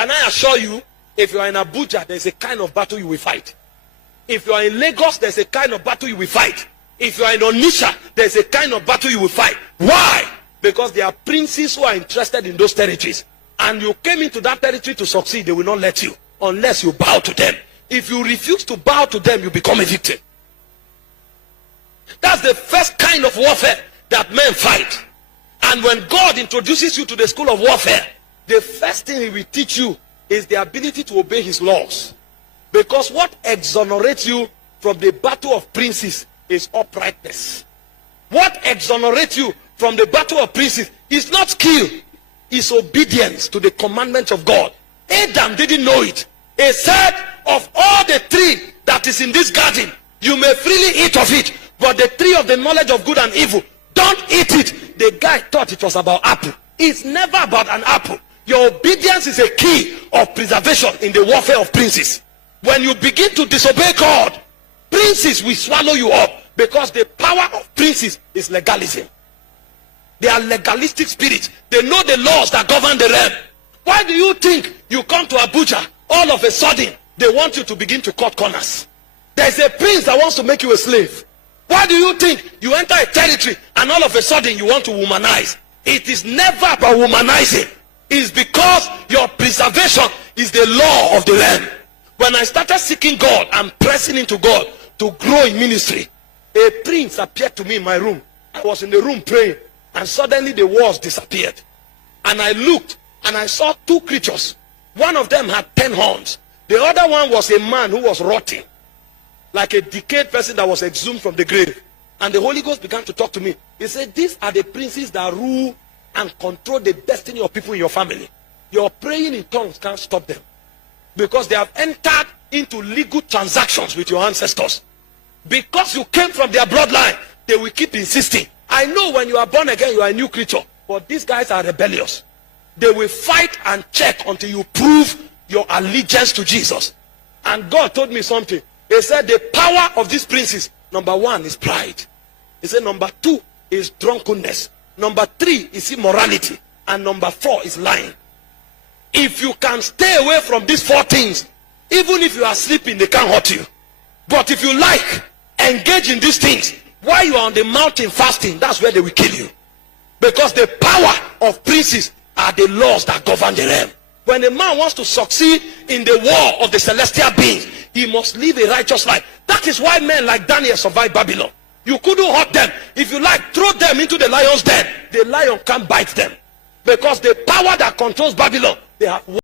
Can I assure you, if you are in Abuja, there's a kind of battle you will fight. If you are in Lagos, there's a kind of battle you will fight. If you are in Onitsha, there's a kind of battle you will fight. Why? Because there are princes who are interested in those territories. And you came into that territory to succeed, they will not let you unless you bow to them. If you refuse to bow to them, you become a victim. That's the first kind of warfare that men fight. And when God introduces you to the school of warfare, the first thing he will teach you is the ability to obey his laws. Because what exonerates you from the battle of princes is uprightness. What exonerates you from the battle of princes is not skill, it's obedience to the commandments of God. Adam didn't know it. He said, of all the tree that is in this garden, you may freely eat of it, but the tree of the knowledge of good and evil, don't eat it. The guy thought it was about apple. It's never about an apple. Your obedience is a key of preservation in the warfare of princes. When you begin to disobey God, princes will swallow you up, because the power of princes is legalism. They are legalistic spirits. They know the laws that govern the realm. Why do you think you come to Abuja, all of a sudden they want you to begin to cut corners? There's a prince that wants to make you a slave. Why do you think you enter a territory and all of a sudden you want to womanize? It is never about womanizing. It's because your preservation is the law of the realm. When I started seeking God and pressing into God to grow in ministry, a prince appeared to me in my room. I was in the room praying, and suddenly the walls disappeared. And I looked and I saw two creatures. One of them had 10 horns. The other one was a man who was rotting, like a decayed person that was exhumed from the grave. And the Holy Ghost began to talk to me. He said, these are the princes that rule and control the destiny of people in your family. Your praying in tongues can't stop them, because they have entered into legal transactions with your ancestors. Because you came from their bloodline, they will keep insisting. I know when you are born again, you are a new creature, but these guys are rebellious. They will fight and check until you prove your allegiance to Jesus. And God told me something. He said the power of these princes, number 1 is pride. He said number 2 is drunkenness. Number 3 is immorality. And number 4 is lying. If you can stay away from these 4 things, even if you are sleeping, they can't hurt you. But if you like, engage in these things while you are on the mountain fasting, that's where they will kill you. Because the power of princes are the laws that govern the realm. When a man wants to succeed in the war of the celestial beings, he must live a righteous life. That is why men like Daniel survived Babylon. You couldn't hurt them. If you like, throw them into the lion's den. The lion can't bite them. Because the power that controls Babylon, they have